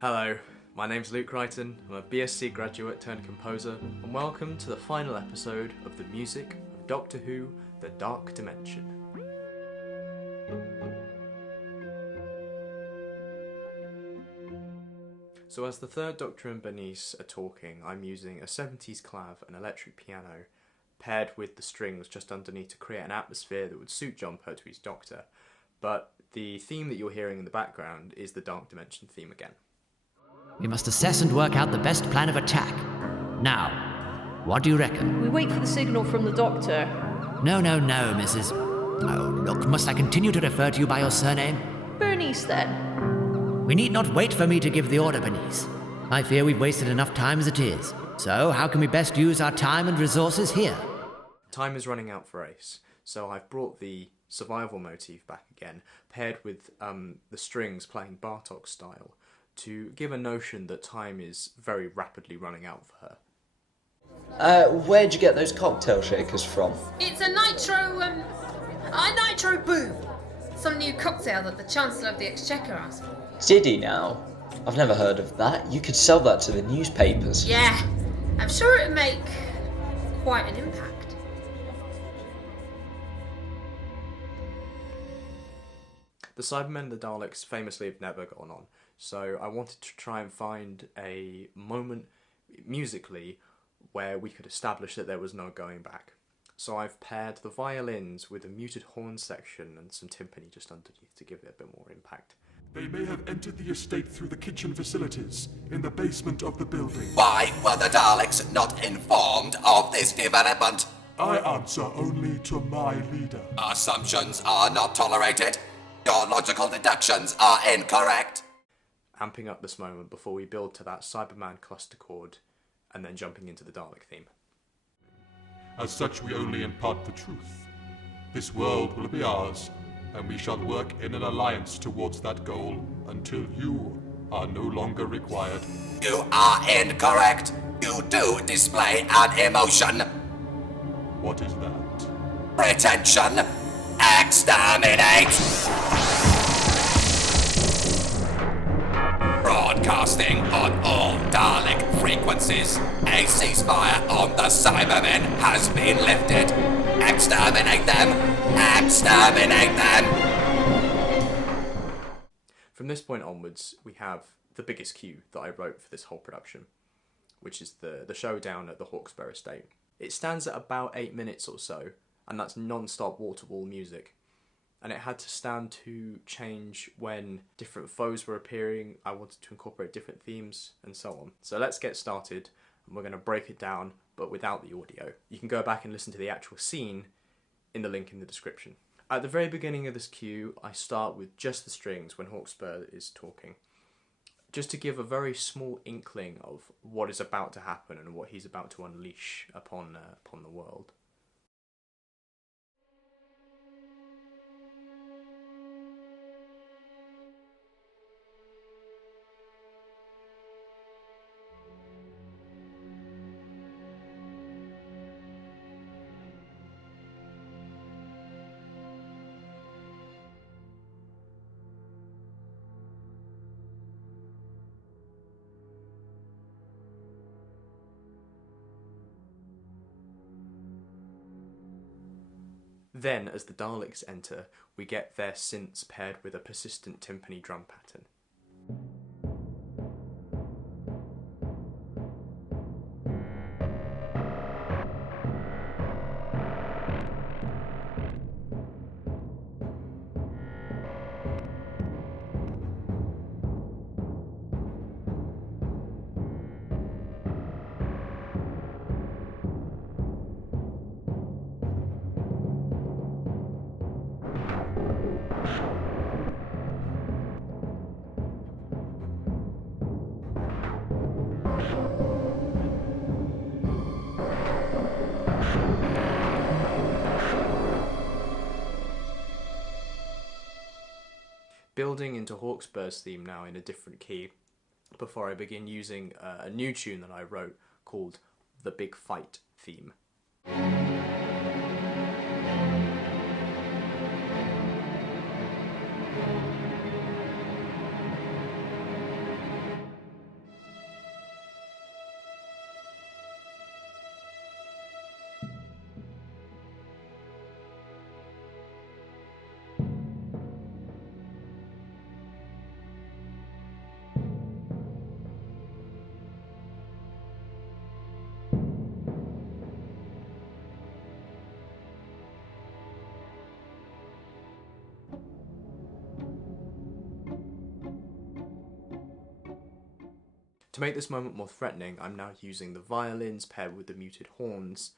Hello, my name's Luke Crichton, I'm a BSc graduate turned composer, and welcome to the final episode of the music of Doctor Who, The Dark Dimension. So as the third Doctor and Bernice are talking, I'm using a 70s clav and electric piano, paired with the strings just underneath to create an atmosphere that would suit John Pertwee's Doctor, but the theme that you're hearing in the background is the Dark Dimension theme again. We must assess and work out the best plan of attack. Now, what do you reckon? We wait for the signal from the Doctor. No, Mrs. Oh, look, must I continue to refer to you by your surname? Bernice, then. We need not wait for me to give the order, Bernice. I fear we've wasted enough time as it is. So, how can we best use our time and resources here? Time is running out for Ace, so I've brought the survival motif back again, paired with the strings playing Bartok style, to give a notion that time is very rapidly running out for her. Where'd you get those cocktail shakers from? It's a nitro boom. Some new cocktail that the Chancellor of the Exchequer asked for. Did he now? I've never heard of that. You could sell that to the newspapers. Yeah, I'm sure it'd make quite an impact. The Cybermen and the Daleks famously have never gone on, so I wanted to try and find a moment musically where we could establish that there was no going back. So I've paired the violins with a muted horn section and some timpani just underneath to give it a bit more impact. They may have entered the estate through the kitchen facilities, in the basement of the building. Why were the Daleks not informed of this development? I answer only to my leader. Assumptions are not tolerated. Your logical deductions are incorrect. Amping up this moment before we build to that Cyberman cluster chord, and then jumping into the Dalek theme. As such, we only impart the truth. This world will be ours, and we shall work in an alliance towards that goal until you are no longer required. You are incorrect. You do display an emotion. What is that? Pretension. Exterminate! Broadcasting on all Dalek frequencies. A ceasefire on the Cybermen has been lifted. Exterminate them! Exterminate them! From this point onwards, we have the biggest cue that I wrote for this whole production, which is the showdown at the Hawkesbury estate. It stands at about 8 minutes or so, and that's non-stop wall-to-wall music. And it had to stand to change when different foes were appearing. I wanted to incorporate different themes and so on. So let's get started, and we're going to break it down, but without the audio. You can go back and listen to the actual scene in the link in the description. At the very beginning of this cue, I start with just the strings when Hawkesbury is talking, just to give a very small inkling of what is about to happen and what he's about to unleash upon the world. Then, as the Daleks enter, we get their synths paired with a persistent timpani drum pattern. Building into Hawkesbury's theme now in a different key, before I begin using a new tune that I wrote called The Big Fight theme. To make this moment more threatening, I'm now using the violins paired with the muted horns.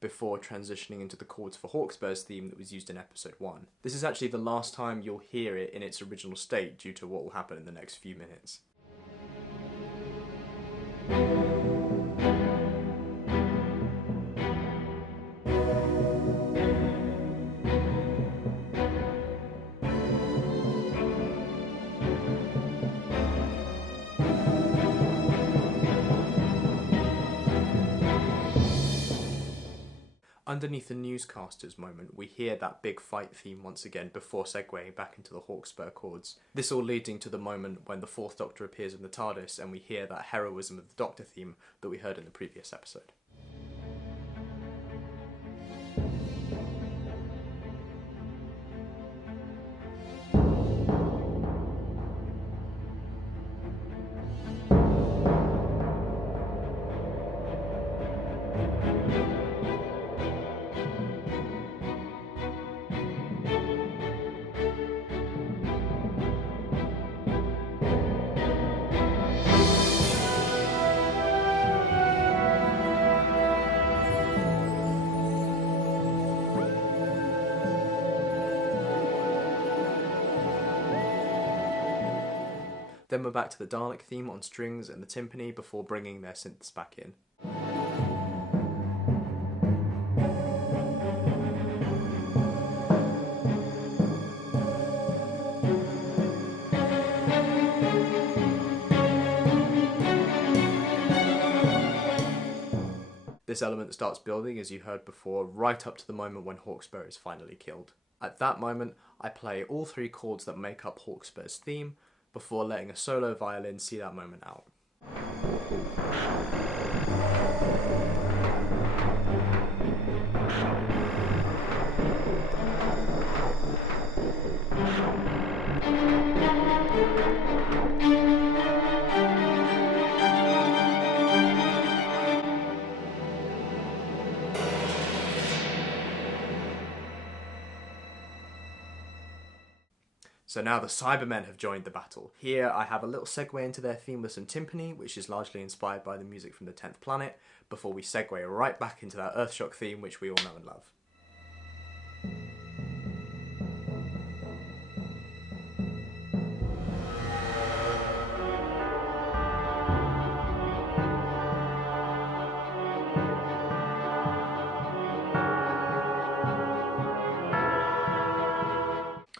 Before transitioning into the chords for Hawksbury's theme that was used in episode 1. This is actually the last time you'll hear it in its original state due to what will happen in the next few minutes. Underneath the newscaster's moment, we hear that big fight theme once again before segueing back into the Hawkspur chords. This all leading to the moment when the Fourth Doctor appears in the TARDIS and we hear that heroism of the Doctor theme that we heard in the previous episode. Then we're back to the Dalek theme on strings and the timpani before bringing their synths back in. This element starts building, as you heard before, right up to the moment when Hawkspur is finally killed. At that moment, I play all 3 chords that make up Hawkspur's theme, before letting a solo violin see that moment out. So now the Cybermen have joined the battle. Here I have a little segue into their theme with some timpani, which is largely inspired by the music from the 10th Planet, before we segue right back into that Earthshock theme which we all know and love.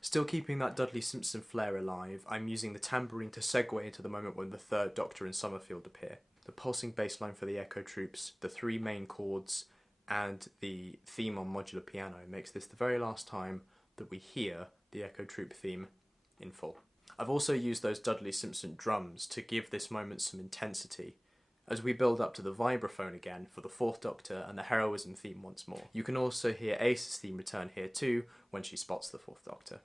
Still keeping that Dudley Simpson flair alive, I'm using the tambourine to segue into the moment when the Third Doctor and Summerfield appear. The pulsing bass line for the Echo Troops, the 3 main chords, and the theme on modular piano makes this the very last time that we hear the Echo Troop theme in full. I've also used those Dudley Simpson drums to give this moment some intensity, as we build up to the vibraphone again for the Fourth Doctor and the heroism theme once more. You can also hear Ace's theme return here too when she spots the Fourth Doctor.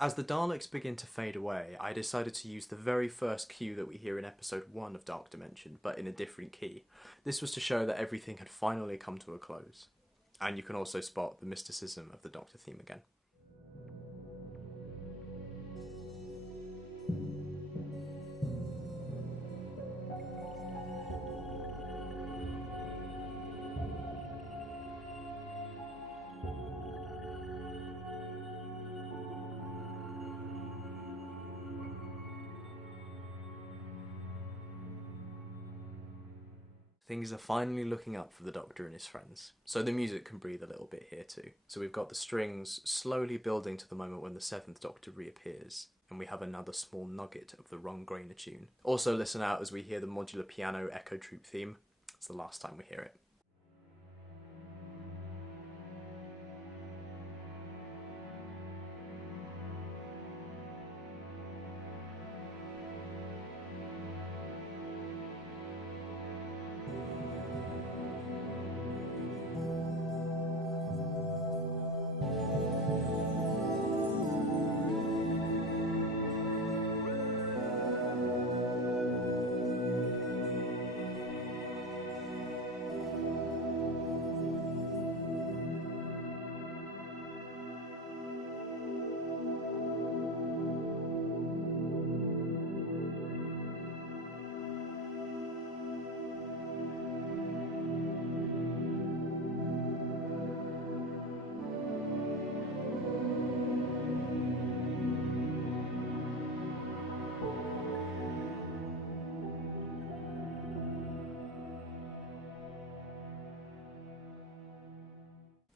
As the Daleks begin to fade away, I decided to use the very first cue that we hear in episode 1 of Dark Dimension, but in a different key. This was to show that everything had finally come to a close. And you can also spot the mysticism of the Doctor theme again. things are finally looking up for the Doctor and his friends. So the music can breathe a little bit here too. So we've got the strings slowly building to the moment when the 7th Doctor reappears, and we have another small nugget of the Ron Grainer tune. Also listen out as we hear the modular piano Echo Troop theme. It's the last time we hear it.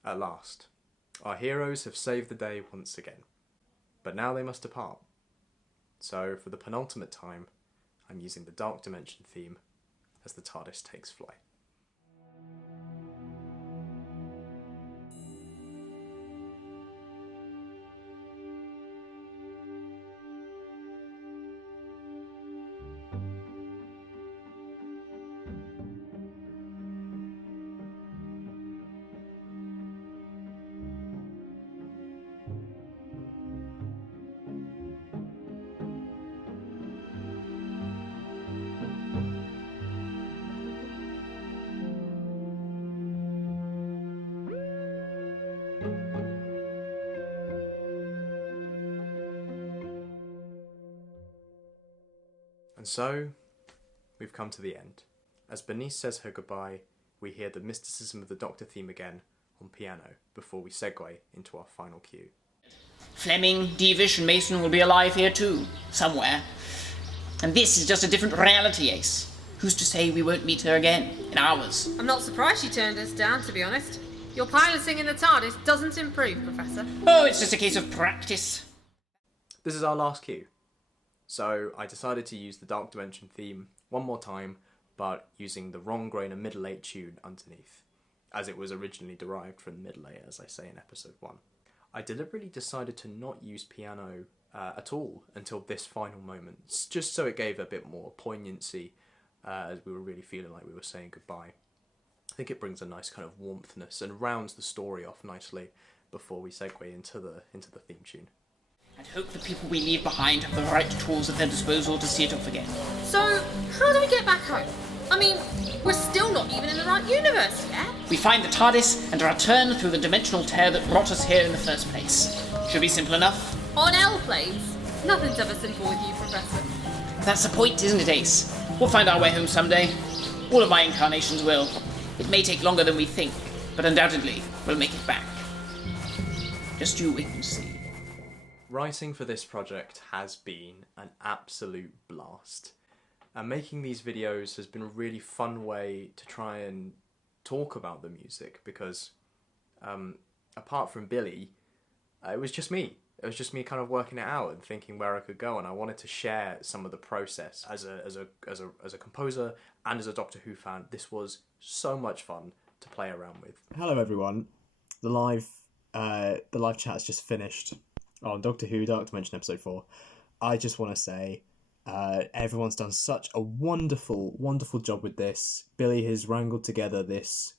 At last, our heroes have saved the day once again, but now they must depart. So, for the penultimate time, I'm using the Dark Dimension theme as the TARDIS takes flight. And so, we've come to the end. As Bernice says her goodbye, we hear the mysticism of the Doctor theme again on piano before we segue into our final cue. Fleming, Devish and Mason will be alive here too, somewhere. And this is just a different reality, Ace. Who's to say we won't meet her again, in ours? I'm not surprised she turned us down, to be honest. Your piloting in the TARDIS doesn't improve, Professor. Oh, it's just a case of practice. This is our last cue. So I decided to use the Dark Dimension theme one more time, but using the Ron Grainer middle 8 tune underneath, as it was originally derived from the middle 8, as I say in episode 1. I deliberately decided to not use piano at all until this final moment, just so it gave a bit more poignancy as we were really feeling like we were saying goodbye. I think it brings a nice kind of warmthness and rounds the story off nicely before we segue into the theme tune. I'd hope the people we leave behind have the right tools at their disposal to see it off again. So, how do we get back home? I mean, we're still not even in the right universe yet. We find the TARDIS and return through the dimensional tear that brought us here in the first place. Should be simple enough. On L-planes? Nothing's ever simple with you, Professor. That's the point, isn't it, Ace? We'll find our way home someday. All of my incarnations will. It may take longer than we think, but undoubtedly we'll make it back. Just you wait and see. Writing for this project has been an absolute blast. And making these videos has been a really fun way to try and talk about the music because apart from Billy, it was just me. It was just me kind of working it out and thinking where I could go, and I wanted to share some of the process as a composer and as a Doctor Who fan. This was so much fun to play around with. Hello everyone. The live chat has just finished on Doctor Who Dark Dimension episode 4. I just want to say everyone's done such a wonderful job with this. Billy has wrangled together this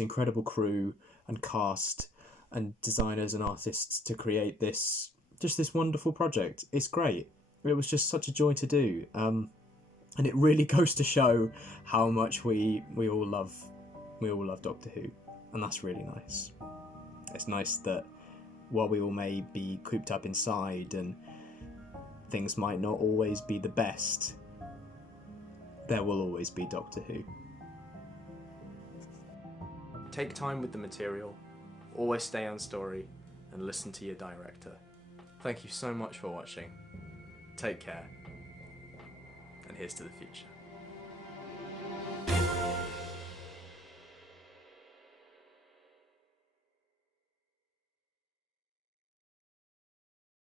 incredible crew and cast and designers and artists to create this wonderful project. It's great. It was just such a joy to do, and it really goes to show how much we all love Doctor Who, and that's really nice. It's nice that while we all may be cooped up inside and things might not always be the best, there will always be Doctor Who. Take time with the material, always stay on story, and listen to your director. Thank you so much for watching. Take care, and here's to the future.